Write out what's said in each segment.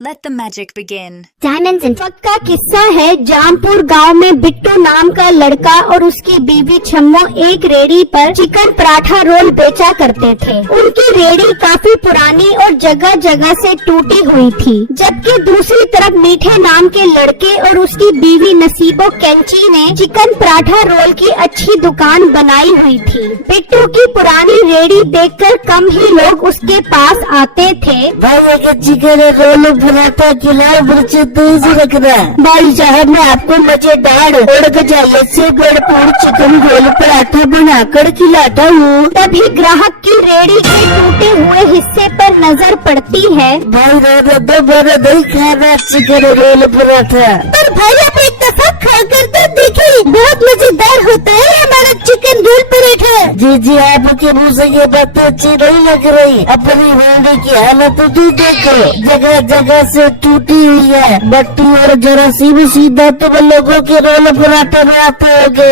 Let the magic begin. का किस्सा है। जामपुर गांव में बिट्टू नाम का लड़का और उसकी बीवी छम्मो एक रेड़ी पर चिकन पराठा रोल बेचा करते थे। उनकी रेड़ी काफी पुरानी और जगह जगह से टूटी हुई थी, जबकि दूसरी तरफ मीठे नाम के लड़के और उसकी बीवी नसीबो कैंची ने चिकन पराठा रोल की अच्छी दुकान बनाई हुई थी। बिट्टू की पुरानी रेड़ी देखकर कम ही लोग उसके पास आते थे। भाई चिकन रोल पराठा खिलाओ, बच्चे तेज रख रहा। भाई साहब मैं आपको मजेदार और गजाले से भरपूर चिकन रोल पराठा बनाकर खिलाता हूँ। तभी ग्राहक की रेड़ी के टूटे हुए हिस्से पर नजर पड़ती है। भाई दोबारा नहीं खाना चिकन रोल पराठा। पर भाई आप एक दफा खा कर तो देखिए, बहुत मजेदार होता है हमारा चिकन रोल पराठा। जी आपके मुँह से ये बात अच्छी नहीं लग रही। अपनी रेड़ी की हालत तो देखो, जगह जगह से टूटी हुई है। बट्टी और जरा सी भी सीधा तुम लोगों के रोल पराठा में आते होंगे।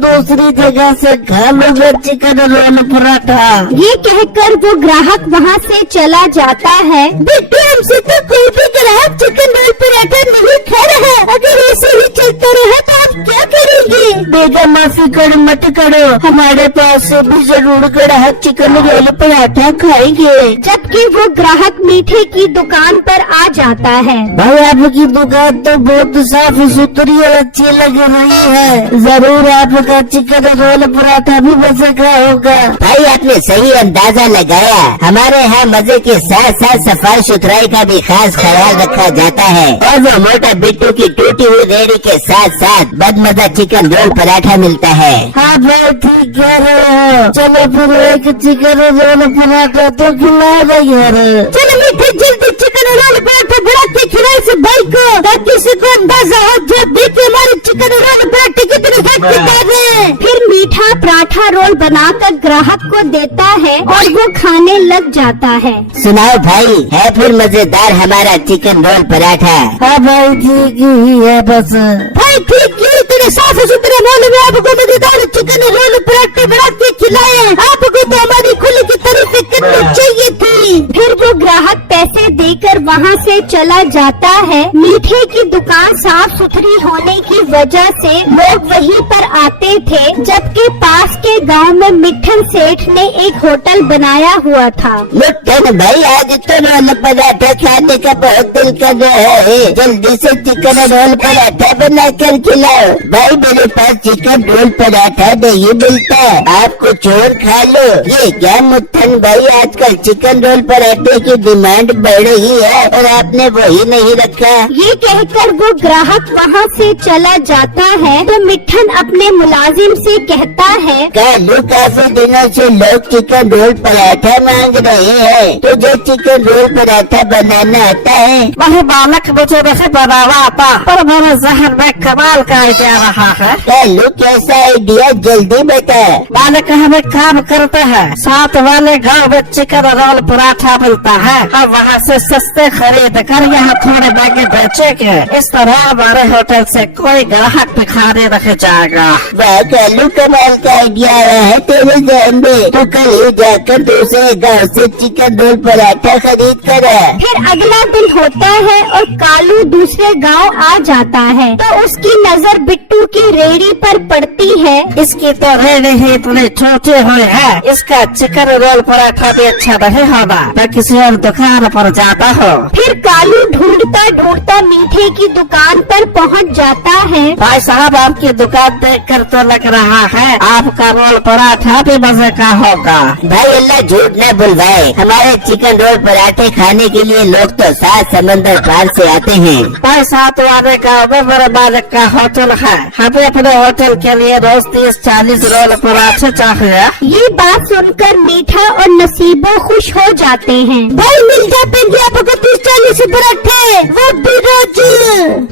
दूसरी जगह से खा लोगे चिकन रोल पराठा। ये कहकर वो ग्राहक वहाँ से चला जाता है। बिट्टू हमसे तो कोई भी ग्राहक चिकन रोल पराठा नहीं खा रहा। अगर ऐसे ही चलता रहा तो आप क्या करेंगे? बेटा माफी कर मत करो, हमारे पास से भी जरूर ग्राहक चिकन रोल पराठा खाएंगे। जबकि वो ग्राहक मीठे की दुकान पर आ जाता है। भाई आपकी दुकान तो बहुत साफ सुथरी और अच्छी लग रही है, जरूर आपका चिकन रोल पराठा भी मजे का होगा। भाई आपने सही अंदाजा लगाया। हमारे यहाँ मजे के साथ साथ सफाई सुथराई का भी खास ख्याल रखा जाता है। और वो मोटा बिट्टू की टूटी हुई रेड़ी के साथ साथ बदमजा चिकन रोल पराठा मिलता है। हाँ भाई ठीक कह रहे हो। चलो फिर एक चिकन रोल पराठा तो खिला रही है। चलो मीठे जल्दी चिकन रोल पराठा बना के खिलाए से भाई को, ताकि किसी को अंदाजा हो जब देखे हमारे चिकन रोल पराठे कितने खाते हैं। फिर मीठा पराठा रोल बनाकर ग्राहक को देता है और वो खाने लग जाता है। सुनाओ भाई, है फिर मजेदार हमारा चिकन रोल पराठा? हाँ भाई ठीक ही है बस। भाई ठीक ही इतने साफ सुथरे रोल में आपको मजेदार चिकन रोल पराठे बना के खिलाए। आपको तो हमारी खुली की तारीफ करनी चाहिए थी। फिर वो ग्राहक पैसे देकर वहाँ से चला जाता है। मीठे की दुकान साफ सुथरी होने की वजह से लोग वहीं पर आते थे, जबकि पास के गांव में मिठन सेठ ने एक होटल बनाया हुआ था। मिठन भाई आज तो रोल पराठा खाने का बहुत दिल कर रहा है, जल्दी से चिकन रोल पराठा बना कर खिलाओ। भाई मेरे पास चिकन रोल पराठा नहीं मिलता, आप कुछ और खा लो। ये क्या मिठन भाई, आजकल चिकन रोल पराठे की डिमांड बढ़ रही है और आपने वही नहीं रखा। ये कहकर वो ग्राहक वहाँ से चला जाता है तो मिठन अपने मुलाजिम से कहता है, कालू काफी दिनों से लोग चिकन रोल पराठा मांग रहे हैं, तुझे चिकन रोल पराठा बनाना आता है? वही बालक मुझे नहीं बनाना आता, पर मेरे जहन में कमाल का आइडिया रहा है। कालू कैसा आइडिया, जल्दी बता। बालक हम एक काम करते हैं, साथ वाले गाँव में चिकन रोल पराठा मिलता है, हम वहाँ से सस्ते खरीद कर यहाँ थोड़े महंगे बेचेंगे। इस तरह हमारे होटल से कोई ग्राहक भी खाने नहीं जाएगा। वाह कालू, कमाल का आइडिया आया है तेरे जहन में। तो कल ही जाकर दूसरे गांव से चिकन रोल पराठा खरीद कर आ। फिर अगला दिन होता है और कालू दूसरे गांव आ जाता है तो उसकी नजर बिट्टू की रेड़ी पर पड़ती है। इसकी तो रेड़ी ही इतनी छोटी हुई है, इसका चिकन रोल पराठा भी अच्छा नहीं होगा, मैं किसी और दुकान पर जाता हूँ। फिर कालू ढूंढता ढूंढता मीठे की दुकान पर पहुँच जाता है। भाई साहब आपकी दुकान देखकर तो लग रहा है आपका रोल पराठा भी मजे का होगा। भाई अल्लाह झूठ न बुलवाए, हमारे चिकन रोल पराठे खाने के लिए लोग तो 7 समंदर पार से आते हैं। भाई साथ वाले गाँव में मेरे मालिक का होटल है, हमें अपने होटल के लिए रोज 30-40 रोल पराठे चाहिए। ये बात सुनकर मीठा और नसीबो खुश हो जाते हैं। भाई मिल जाते आपको 30-40 पराठे, वो भी रोज।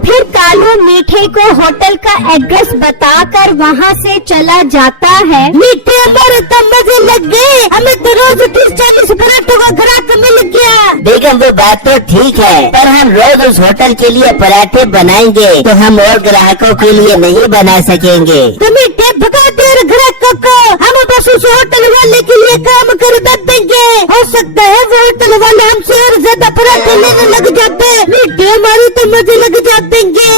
फिर कालू मीठे को होटल का एड्रेस बताकर वहाँ से चला जाता है। मीठे हमारे तो मजे लग गए, हमें तो रोज 30-40 पराठों का ग्राहक मिल गया। बेगम वो बात तो ठीक है, पर हम रोज उस होटल के लिए पराठे बनाएंगे तो हम और ग्राहकों के लिए नहीं बना सकेंगे। तो मीठे भगा दे ग्राहकों को, हम बस बस उस होटल वाले के लिए काम कर देंगे। हो सकता है वो होटल वाले हमसे और ज्यादा पराठे लेने लग जाते, मीठे हमारी तो मजे लग जातेंगे।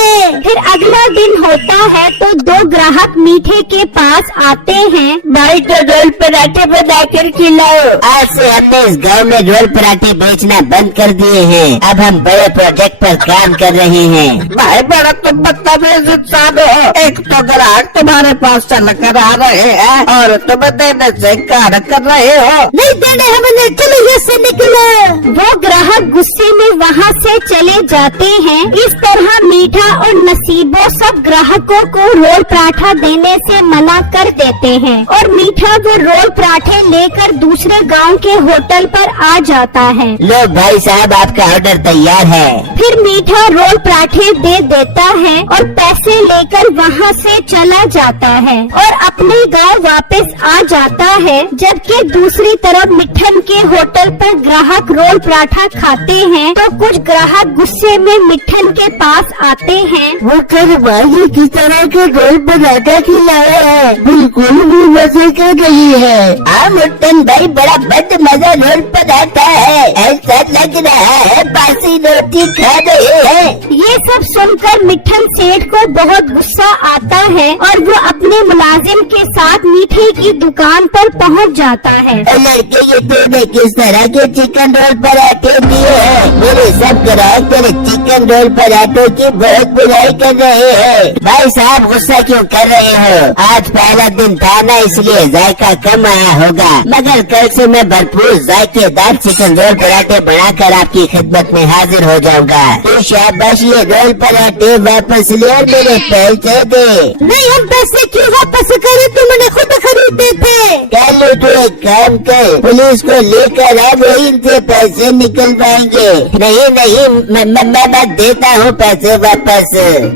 फिर अगला दिन होता है तो दो ग्राहक मीठे के पास आते हैं। भाई तो रोल पराठे बनाकर खिलाओ। आज से हमने इस गांव में रोल पराठे बेचना बंद कर दिए हैं। अब हम बड़े प्रोजेक्ट पर काम कर रहे हैं। भाई बड़ा तुम बदतमीज इंसान हो। एक तो ग्राहक तुम्हारे पास चल कर आ रहे हैं और तुम देने से इनकार कर रहे हो। नहीं देने हमने, चलो यहाँ से निकलो। वो ग्राहक गुस्से में वहाँ से चले जाते हैं। इस तरह मीठा और नसीबो सब ग्राहकों को रोल पराठा देने से मना कर देते हैं और मीठा वो रोल पराठे लेकर दूसरे गांव के होटल पर आ जाता है। लो भाई साहब, आपका ऑर्डर तैयार है। फिर मीठा रोल पराठे दे देता है और पैसे लेकर वहाँ से चला जाता है और अपने गांव वापस आ जाता है। जबकि दूसरी तरफ मिठन के होटल पर ग्राहक रोल पराठा खाते हैं तो कुछ ग्राहक गुस्से में मिठन के पास आते हैं। वो कर भाई किस तरह के रोल पराठा खिलाया है, बिल्कुल भी मजे का नहीं है। मुट्टन भाई बड़ा बद मजा रोल पराठा है, ऐसा लग रहा है बासी रोटी खा रहे हैं। ये सब सुनकर मिठन सेठ को बहुत गुस्सा आता है और वो अपने मुलाजिम के साथ मीठे की दुकान पर पहुंच जाता है। लड़के, ये तूने किस तरह के चिकन रोल पराठे दिए हैं? मेरे सब ग्राहक तेरे चिकन रोल पराठों की बहुत बुराई कर रहे हैं। भाई साहब गुस्सा क्यों कर रहे हो? आज पहला दिन था ना, इसलिए जायका कम आया होगा, मगर कल से मैं भरपूर जायकेदार चिकन रोल पराठे बनाकर आपकी खिदमत में हाजिर हो जाऊंगा। तो शाबाश, ये रोल पराठे वापस ले और मेरे पैसे दे। नहीं, हम पैसे क्यों वापस करें, तुमने खुद खरीदे थे। कल तो एक काम कर, पुलिस को लेकर आ, वही इनसे पैसे निकलवाएंगे। नहीं, मैं देता हूँ पैसे वापस।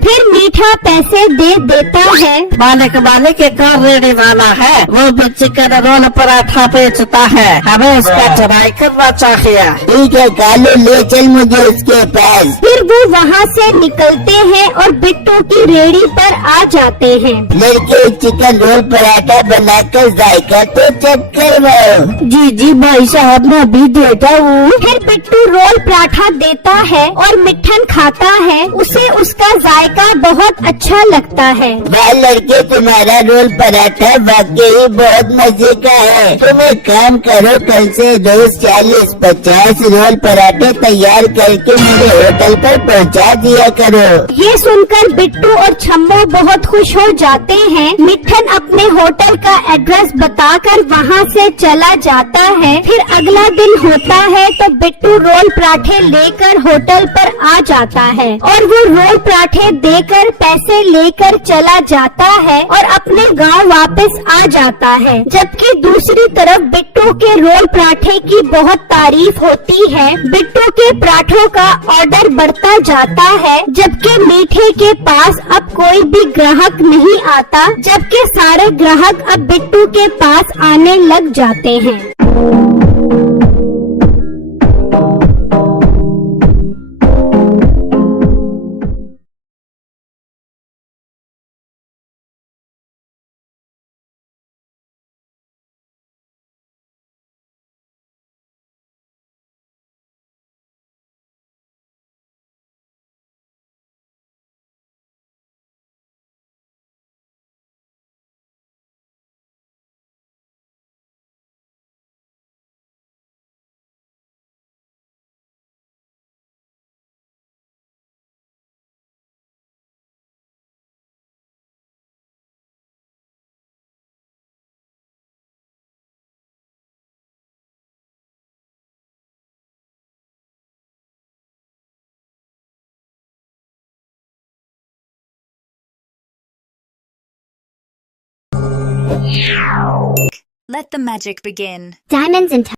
फिर मीठा पैसे दे देता है। मालिक के कार रेडी वाला है, वो भी चिकन रोल पराठा बेचता है, हमें उसका चुनाई करना चाहिए। ठीक है कालू, ले चल मुझे उसके पास। फिर वो वहाँ से निकलते हैं और बिट्टू की रेडी पर आ जाते हैं। लड़के चिकन रोल पराठा बनाकर जायका तो चेक करवाओ। जी भाई साहब, मैं अभी देता हूँ। फिर बिट्टू रोल पराठा देता है और मिठन खाता है। उसे उसका जायका बहुत अच्छा लगता है। वाह लड़के, तुम्हारा रोल पराठा वाकई बहुत मजे का है। तुम एक काम करो, कल से रोज 40-50 रोल पराठे तैयार करके मेरे होटल पर पहुंचा दिया करो। ये सुनकर बिट्टू और छम्मो बहुत खुश हो जाते हैं। मिठन अपने होटल का एड्रेस बताकर वहाँ से चला जाता है। फिर अगला दिन होता है तो बिट्टू रोल पराठे लेकर होटल पर आ जाता है और वो रोल पराठे देकर पैसे लेकर चला जाता है और अपने गांव वापस आ जाता है। जबकि दूसरी तरफ बिट्टू के रोल पराठे की बहुत तारीफ होती है। बिट्टू के पराठों का ऑर्डर बढ़ता जाता है, जबकि मीठे के पास अब कोई भी ग्राहक नहीं आता। जबकि सारे ग्राहक अब बिट्टू के पास आने लग जाते हैं। Let the magic begin. Diamonds and